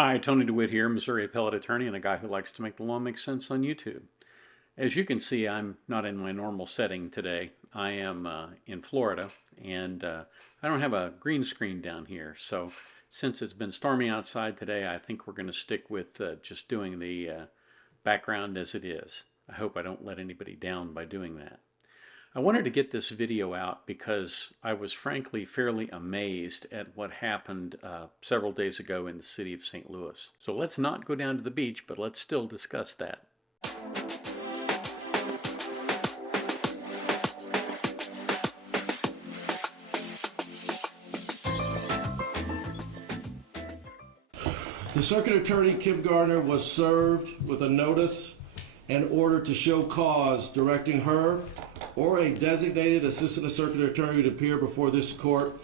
Hi, Tony DeWitt here, Missouri appellate attorney and a guy who likes to make the law make sense on YouTube. As you can see, I'm not in my normal setting today. I am in Florida, and I don't have a green screen down here. So since it's been stormy outside today, I think we're going to stick with just doing the background as it is. I hope I don't let anybody down by doing that. I wanted to get this video out because I was frankly fairly amazed at what happened several days ago in the city of St. Louis. So let's not go down to the beach, but let's still discuss that. The Circuit Attorney Kim Gardner was served with a notice and order to show cause directing her or a designated Assistant Circuit Attorney to appear before this court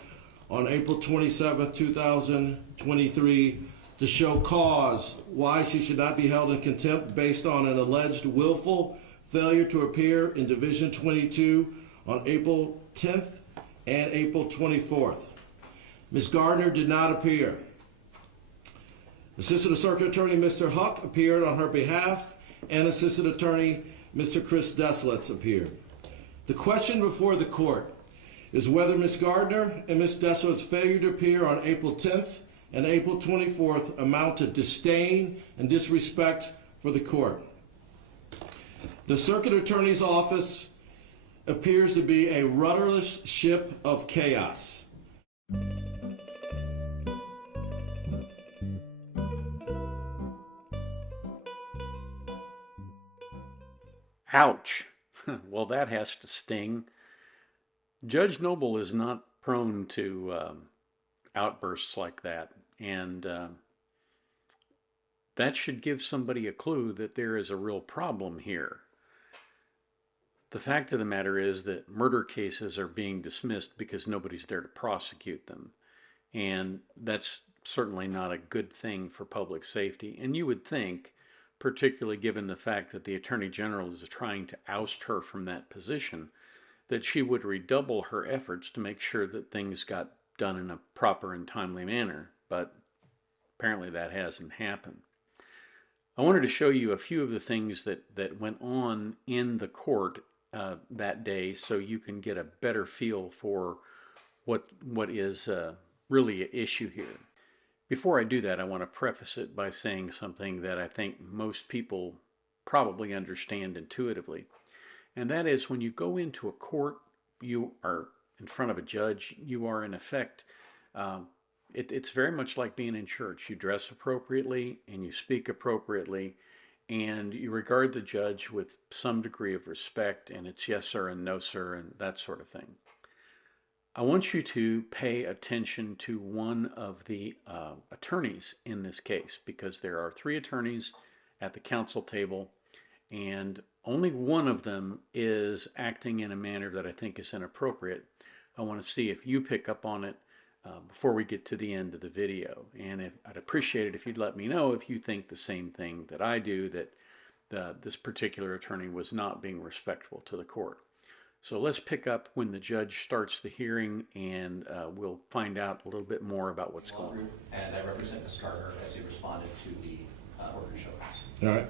on April 27, 2023 to show cause why she should not be held in contempt based on an alleged willful failure to appear in Division 22 on April 10th and April 24th. Ms. Gardner did not appear. Assistant Circuit Attorney Mr. Huck appeared on her behalf, and Assistant Attorney Mr. Chris Desilets appeared. The question before the court is whether Ms. Gardner and Ms. Desilets' failure to appear on April 10th and April 24th amount to disdain and disrespect for the court. The Circuit Attorney's office appears to be a rudderless ship of chaos. Ouch. Well, that has to sting. Judge Noble is not prone to outbursts like that, and that should give somebody a clue that there is a real problem here. The fact of the matter is that murder cases are being dismissed because nobody's there to prosecute them, and that's certainly not a good thing for public safety. And you would think, particularly given the fact that the Attorney General is trying to oust her from that position, that she would redouble her efforts to make sure that things got done in a proper and timely manner, but apparently that hasn't happened. I wanted to show you a few of the things that went on in the court that day so you can get a better feel for what is really at issue here. Before I do that, I want to preface it by saying something that I think most people probably understand intuitively. And that is, when you go into a court, you are in front of a judge, you are in effect, it's very much like being in church. You dress appropriately and you speak appropriately and you regard the judge with some degree of respect, and it's yes sir and no sir and that sort of thing. I want you to pay attention to one of the attorneys in this case, because there are three attorneys at the counsel table, and only one of them is acting in a manner that I think is inappropriate. I want to see if you pick up on it before we get to the end of the video. And I'd appreciate it if you'd let me know if you think the same thing that I do, that this particular attorney was not being respectful to the court. So let's pick up when the judge starts the hearing, and we'll find out a little bit more about what's going on. And I represent Ms. Gardner as he responded to the order show. All right.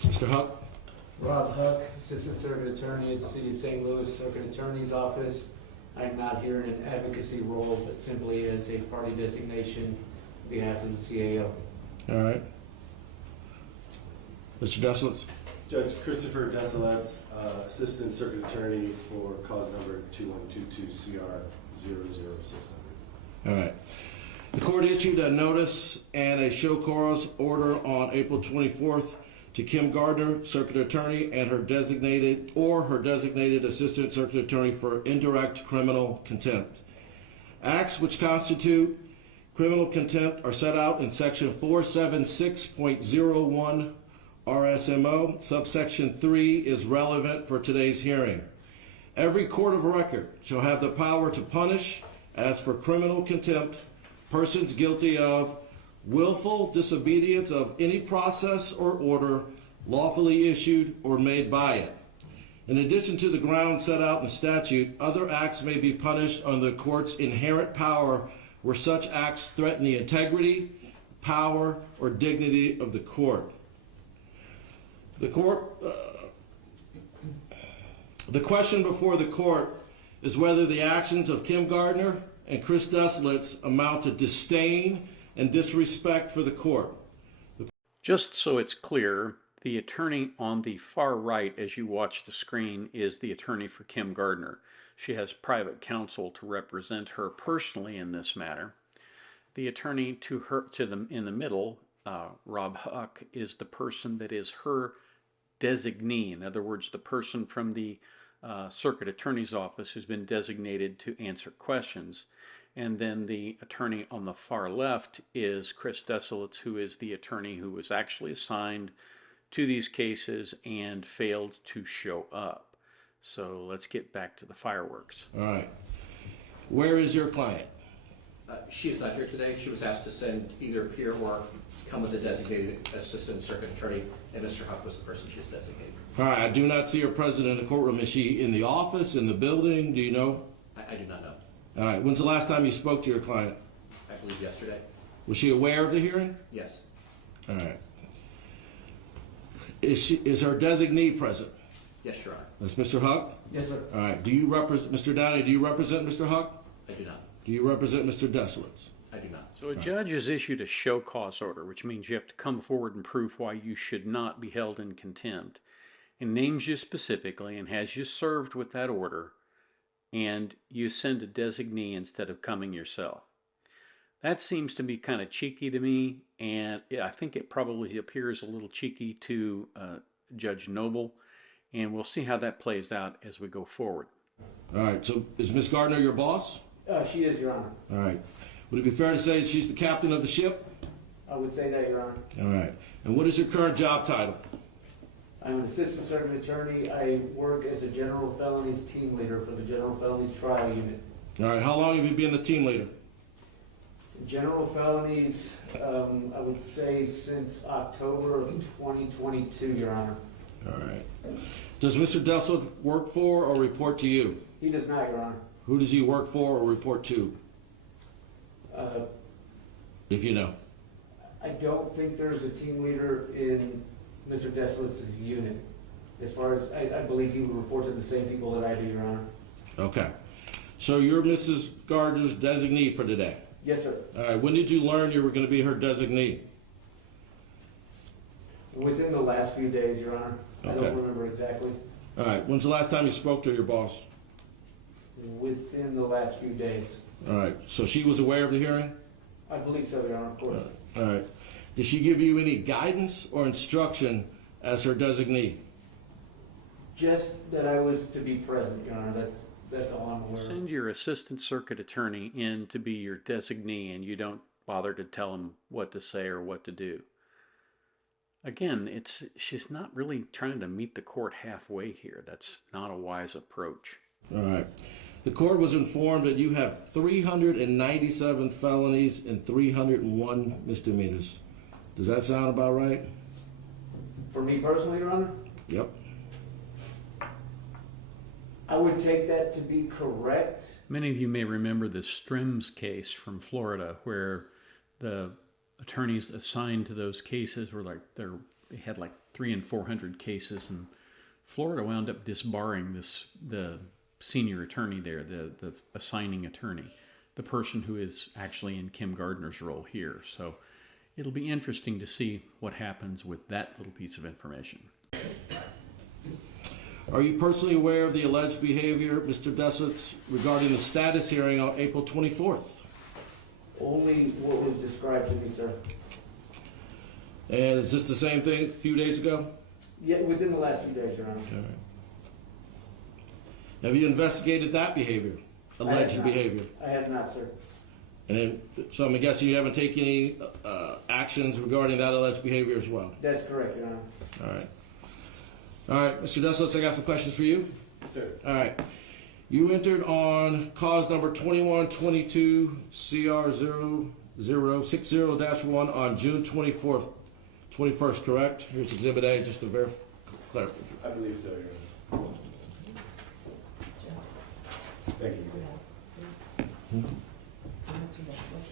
Mr. Huck? Rob Huck, Assistant Circuit Attorney at the City of St. Louis Circuit Attorney's Office. I'm not here in an advocacy role, but simply as a party designation on behalf of the CAO. All right. Mr. Desilets? Judge Christopher Desilets, Assistant Circuit Attorney for cause number 2122CR00600. All right. The court issued a notice and a show cause order on April 24th to Kim Gardner, Circuit Attorney, and her designated Assistant Circuit Attorney for indirect criminal contempt. Acts which constitute criminal contempt are set out in Section 476.01 RSMO. Subsection 3 is relevant for today's hearing. Every court of record shall have the power to punish, as for criminal contempt, persons guilty of willful disobedience of any process or order lawfully issued or made by it. In addition to the grounds set out in the statute, other acts may be punished under the court's inherent power where such acts threaten the integrity, power, or dignity of the court. The question before the court is whether the actions of Kim Gardner and Chris Desolitz amount to disdain and disrespect for the court. Just so it's clear, the attorney on the far right as you watch the screen is the attorney for Kim Gardner. She has private counsel to represent her personally in this matter. The attorney in the middle, Rob Huck, is the person that is her designee. In other words, the person from the circuit attorney's office who's been designated to answer questions. And then the attorney on the far left is Chris Desolitz, who is the attorney who was actually assigned to these cases and failed to show up. So let's get back to the fireworks. All right. Where is your client? She is not here today. She was asked to send either here or come with a designated assistant circuit attorney, and Mr. Huck was the person she is designated. All right. I do not see her present in the courtroom. Is she in the office, in the building? Do you know? I do not know. All right. When's the last time you spoke to your client? I believe yesterday. Was she aware of the hearing? Yes. All right. Is her designee present? Yes, Your Honor. That's Mr. Huck? Yes, sir. All right. Do you represent, Mr. Downey, do you represent Mr. Huck? I do not. Do you represent Mr. Desolitz? I do not. So a judge has issued a show cause order, which means you have to come forward and prove why you should not be held in contempt, and names you specifically and has you served with that order, and you send a designee instead of coming yourself. That seems to be kind of cheeky to me, and I think it probably appears a little cheeky to Judge Noble, and we'll see how that plays out as we go forward. All right. So is Ms. Gardner your boss? She is, Your Honor. All right. Would it be fair to say she's the captain of the ship? I would say that, Your Honor. All right. And what is your current job title? I'm an assistant circuit attorney. I work as a general felonies team leader for the general felonies trial unit. All right. How long have you been the team leader? General felonies, I would say since October of 2022, Your Honor. All right. Does Mr. Desolitz work for or report to you? He does not, Your Honor. Who does he work for or report to, if you know? I don't think there's a team leader in Mr. Desolitz's unit. As far as, I believe he would report to the same people that I do, Your Honor. Okay. So you're Mrs. Gardner's designee for today? Yes, sir. All right. When did you learn you were going to be her designee? Within the last few days, Your Honor. I Okay. don't remember exactly. All right. When's the last time you spoke to your boss? Within the last few days. All right. So she was aware of the hearing? I believe so, Your Honor, of course. All right. Did she give you any guidance or instruction as her designee? Just that I was to be present, Your Honor. That's all I'm aware of. Send your assistant circuit attorney in to be your designee, and you don't bother to tell him what to say or what to do. Again, she's not really trying to meet the court halfway here. That's not a wise approach. All right. The court was informed that you have 397 felonies and 301 misdemeanors. Does that sound about right? For me personally, Your Honor, Yep. I would take that to be correct. Many of you may remember the Strims case from Florida, where the attorneys assigned to those cases were they had like 300 and 400 cases, and Florida wound up disbarring the senior attorney there, the assigning attorney, the person who is actually in Kim Gardner's role here. So it'll be interesting to see what happens with that little piece of information. Are you personally aware of the alleged behavior, Mr. Desolitz, regarding the status hearing on April 24th? Only what was described to me, sir. And is this the same thing a few days ago? Yeah, within the last few days, Your Honor. All right. Have you investigated that behavior, alleged behavior? I have not, sir. And so I'm guessing you haven't taken any actions regarding that alleged behavior as well? That's correct, Your Honor. All right. All right, Mr. Desolitz, I got some questions for you. Yes, sir. All right. You entered on cause number 2122 CR 0060-1 on June 21st, correct? Here's Exhibit A, just to verify. I believe so, Your Honor. Thank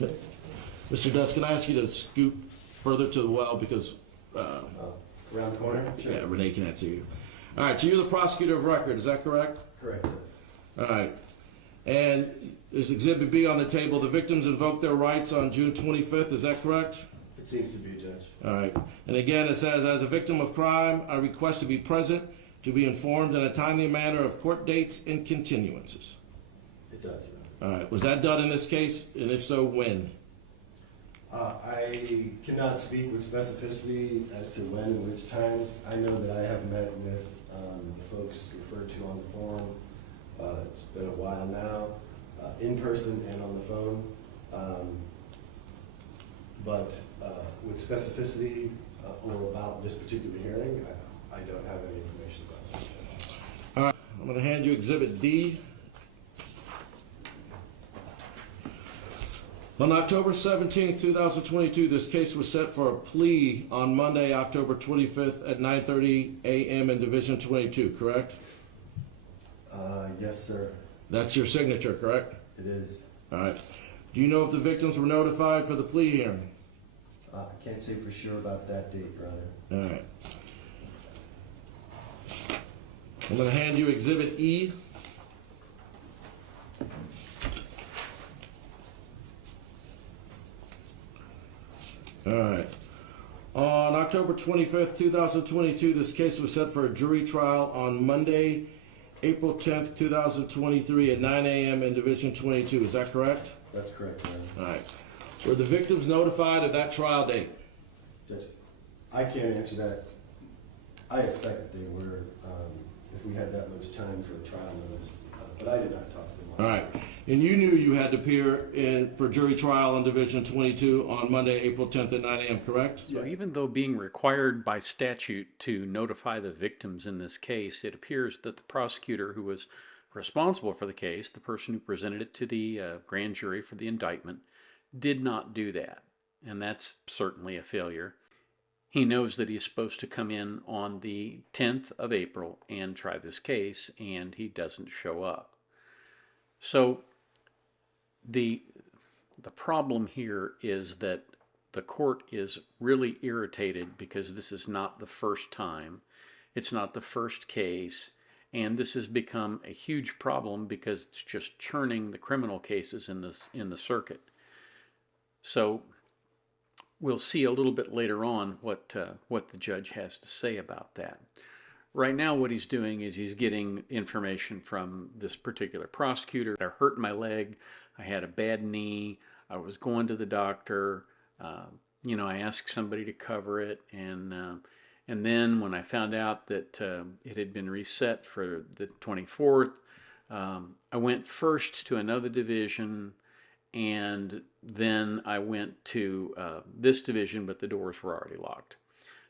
you. Mr. Dust, can I ask you to scoot further to the well because Around the corner? Sure. yeah, Renee can't see you. All right, so you're the prosecutor of record, is that correct? Correct, sir. All right. And there's Exhibit B on the table. The victims invoked their rights on June 25th, is that correct? It seems to be, Judge. All right. And again, it says, as a victim of crime, I request to be present, to be informed in a timely manner of court dates and continuances. It does, Your Honor. All right. Was that done in this case? And if so, when? I cannot speak with specificity as to when and which times. I know that I have met with the folks referred to on the form. It's been a while now, in person and on the phone. But with specificity or about this particular hearing, I don't have any information about that. All right. I'm going to hand you Exhibit D. On October 17, 2022, this case was set for a plea on Monday, October 25th at 9:30 a.m. in Division 22, correct? Yes, sir. That's your signature, correct? It is. All right. Do you know if the victims were notified for the plea hearing? I can't say for sure about that date, Your Honor. All right. I'm going to hand you Exhibit E. All right. On October 25th, 2022, this case was set for a jury trial on Monday, April 10th, 2023 at 9 a.m. in Division 22. Is that correct? That's correct, Your Honor. All right. Were the victims notified of that trial date? Judge, I can't answer that. I expect that they were, if we had that much time for a trial notice, but I did not talk to them. All right. And you knew you had to appear in for jury trial in Division 22 on Monday, April 10th at 9 a.m., correct? So even though being required by statute to notify the victims in this case, it appears that the prosecutor who was responsible for the case, the person who presented it to the grand jury for the indictment, did not do that. And that's certainly a failure. He knows that he's supposed to come in on the 10th of April and try this case, and he doesn't show up. So the problem here is that the court is really irritated because this is not the first time. It's not the first case. And this has become a huge problem because it's just churning the criminal cases in the circuit. So we'll see a little bit later on what the judge has to say about that. Right now what he's doing is he's getting information from this particular prosecutor. I hurt my leg, I had a bad knee, I was going to the doctor, I asked somebody to cover it, and then when I found out that it had been reset for the 24th, I went first to another division, and then I went to this division, but the doors were already locked.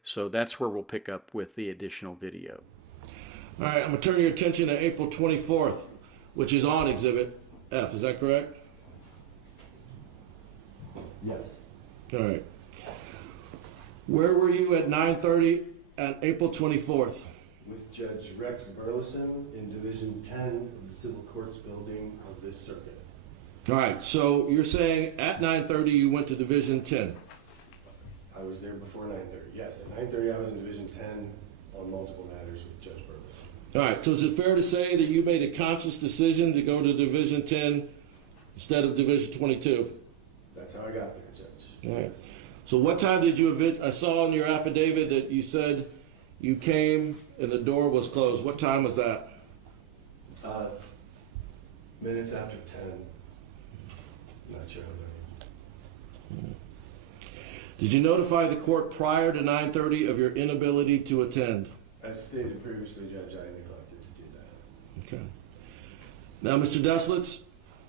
So that's where we'll pick up with the additional video. All right, I'm going to turn your attention to April 24th, which is on Exhibit F. Is that correct? Yes. All right. Where were you at 9:30 on April 24th? With Judge Rex Burleson in Division 10 of the Civil Courts Building of this circuit. All right, so you're saying at 9:30 you went to Division 10. I was there before 9:30. Yes, at 9:30 I was in Division 10 on multiple matters with Judge Burleson. All right, so is it fair to say that you made a conscious decision to go to Division 10 instead of Division 22? That's how I got there, Judge. All right. So what time did you I saw in your affidavit that you said you came and the door was closed. What time was that? Minutes after 10. Not sure how many. Did you notify the court prior to 9:30 of your inability to attend? As stated previously, Judge, I neglected to do that. Okay. Now, Mr. Deslitz,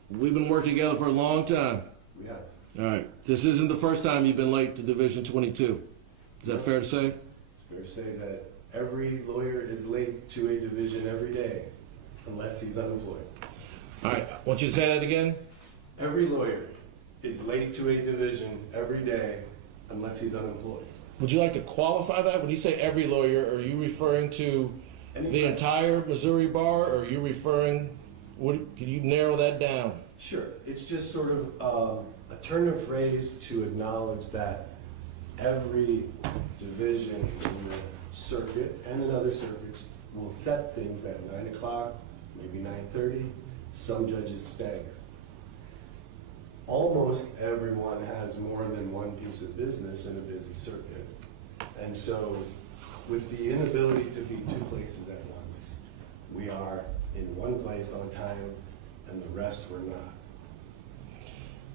we've been working together for a long time. We have. All right. This isn't the first time you've been late to Division 22. Is that fair to say? It's fair to say that every lawyer is late to a division every day, unless he's unemployed. All right. I want you to say that again. Every lawyer is late to a division every day, unless he's unemployed. Would you like to qualify that? When you say every lawyer, are you referring to the entire Missouri bar, or are you referring, can you narrow that down? Sure. It's just sort of a a turn of phrase to acknowledge that every division in the circuit and in other circuits will set things at 9 o'clock, maybe 9:30. Some judges stagger. Almost everyone has more than one piece of business in a busy circuit. And so with the inability to be two places at once, we are in one place on time and the rest were not.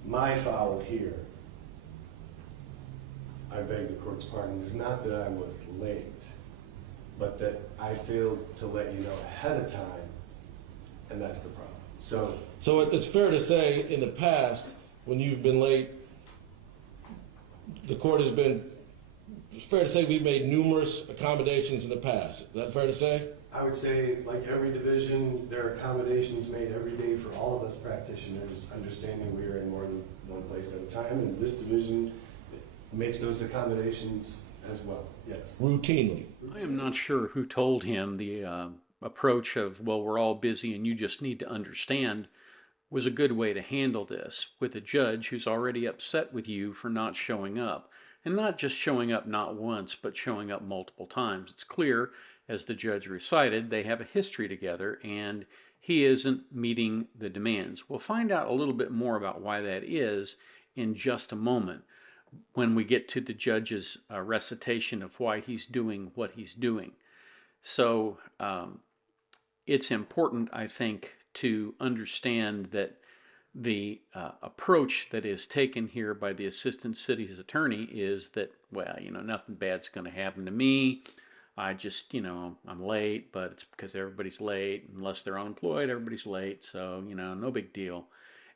My foul here, I beg the court's pardon, is not that I was late, but that I failed to let you know ahead of time, and that's the problem. So it's fair to say, in the past, when you've been late, the court has been, it's fair to say we've made numerous accommodations in the past. Is that fair to say? I would say, like every division, there are accommodations made every day for all of us practitioners, understanding we are in more than one place at a time, and this division makes those accommodations as well, yes. Routinely. I am not sure who told him the approach of, well, we're all busy and you just need to understand, was a good way to handle this with a judge who's already upset with you for not showing up. And not just showing up not once, but showing up multiple times. It's clear, as the judge recited, they have a history together and he isn't meeting the demands. We'll find out a little bit more about why that is in just a moment when we get to the judge's recitation of why he's doing what he's doing. So it's important, I think, to understand that the approach that is taken here by the assistant city's attorney is that, well, nothing bad's going to happen to me. I just, I'm late, but it's because everybody's late. Unless they're unemployed, everybody's late. So, no big deal.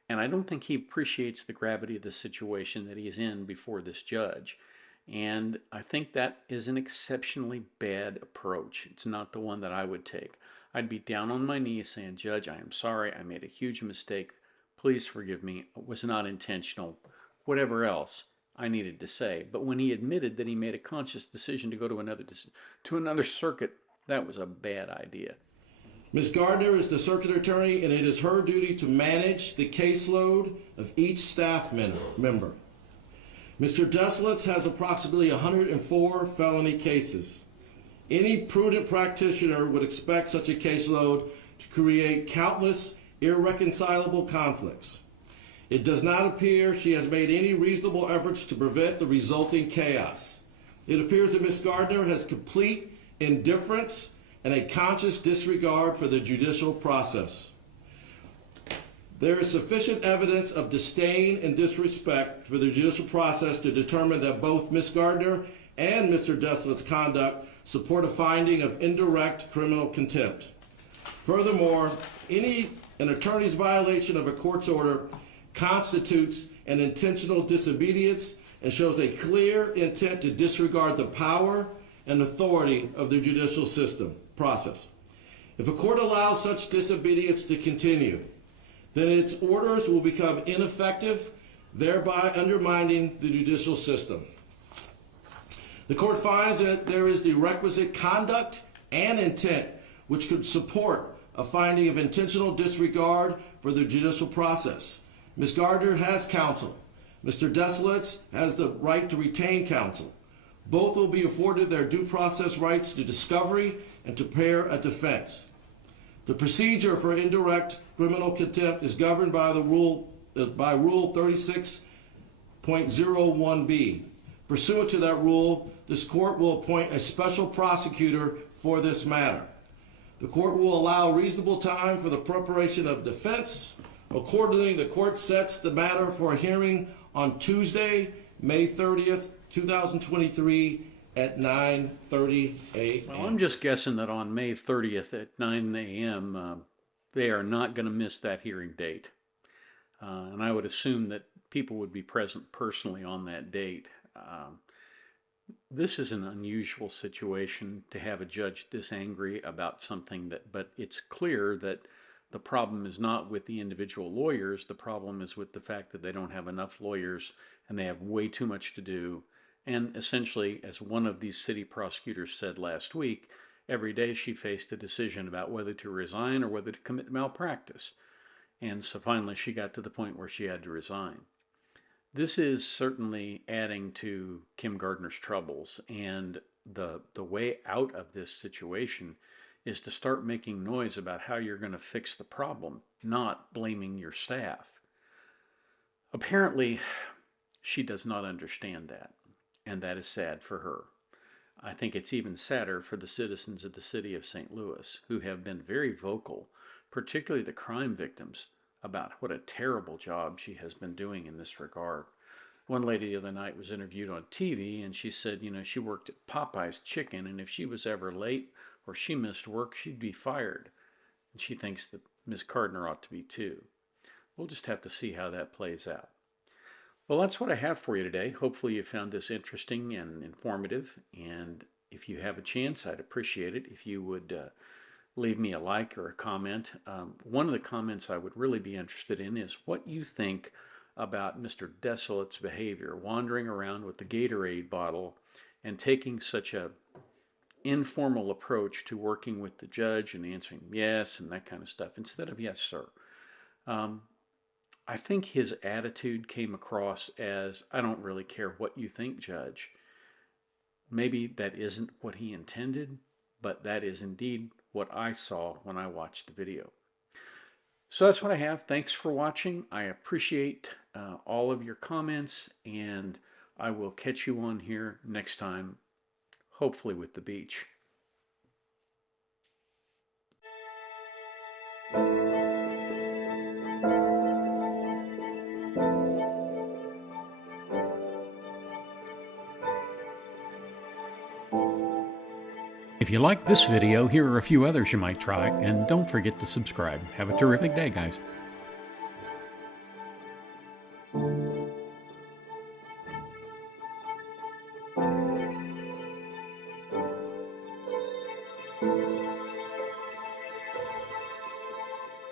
And I don't think he appreciates the gravity of the situation that he's in before this judge. And I think that is an exceptionally bad approach. It's not the one that I would take. I'd be down on my knees saying, Judge, I am sorry. I made a huge mistake. Please forgive me. It was not intentional. Whatever else I needed to say. But when he admitted that he made a conscious decision to go to another circuit, that was a bad idea. Ms. Gardner is the circuit attorney, and it is her duty to manage the caseload of each staff member. Mr. Deslitz has approximately 104 felony cases. Any prudent practitioner would expect such a caseload to create countless irreconcilable conflicts. It does not appear she has made any reasonable efforts to prevent the resulting chaos. It appears that Ms. Gardner has complete indifference and a conscious disregard for the judicial process. There is sufficient evidence of disdain and disrespect for the judicial process to determine that both Ms. Gardner and Mr. Deslitz's conduct support a finding of indirect criminal contempt. Furthermore, an attorney's violation of a court's order constitutes an intentional disobedience and shows a clear intent to disregard the power and authority of the judicial system process. If a court allows such disobedience to continue, then its orders will become ineffective, thereby undermining the judicial system. The court finds that there is the requisite conduct and intent which could support a finding of intentional disregard for the judicial process. Ms. Gardner has counsel. Mr. Deslitz has the right to retain counsel. Both will be afforded their due process rights to discovery and to prepare a defense. The procedure for indirect criminal contempt is governed by Rule 36.01b. Pursuant to that rule, this court will appoint a special prosecutor for this matter. The court will allow reasonable time for the preparation of defense. Accordingly, the court sets the matter for a hearing on Tuesday, May 30th, 2023 at 9:30 a.m. Well, I'm just guessing that on May 30th at 9 a.m., they are not going to miss that hearing date. And I would assume that people would be present personally on that date. This is an unusual situation to have a judge this angry about something but it's clear that the problem is not with the individual lawyers. The problem is with the fact that they don't have enough lawyers and they have way too much to do. And essentially, as one of these city prosecutors said last week, every day she faced a decision about whether to resign or whether to commit malpractice. And so finally she got to the point where she had to resign. This is certainly adding to Kim Gardner's troubles, and the way out of this situation is to start making noise about how you're going to fix the problem, not blaming your staff. Apparently, she does not understand that, and that is sad for her. I think it's even sadder for the citizens of the city of St. Louis, who have been very vocal, particularly the crime victims, about what a terrible job she has been doing in this regard. One lady the other night was interviewed on TV, and she said, she worked at Popeye's Chicken, and if she was ever late or she missed work, she'd be fired. And she thinks that Ms. Gardner ought to be too. We'll just have to see how that plays out. Well, that's what I have for you today. Hopefully you found this interesting and informative. And if you have a chance, I'd appreciate it if you would leave me a like or a comment. One of the comments I would really be interested in is what you think about Mr. Desolate's behavior, wandering around with the Gatorade bottle and taking such a informal approach to working with the judge and answering yes and that kind of stuff instead of yes, sir. I think his attitude came across as, I don't really care what you think, Judge. Maybe that isn't what he intended, but that is indeed what I saw when I watched the video. So that's what I have. Thanks for watching. I appreciate all of your comments, and I will catch you on here next time, hopefully with the beach. If you like this video, here are a few others you might try, and don't forget to subscribe. Have a terrific day, guys.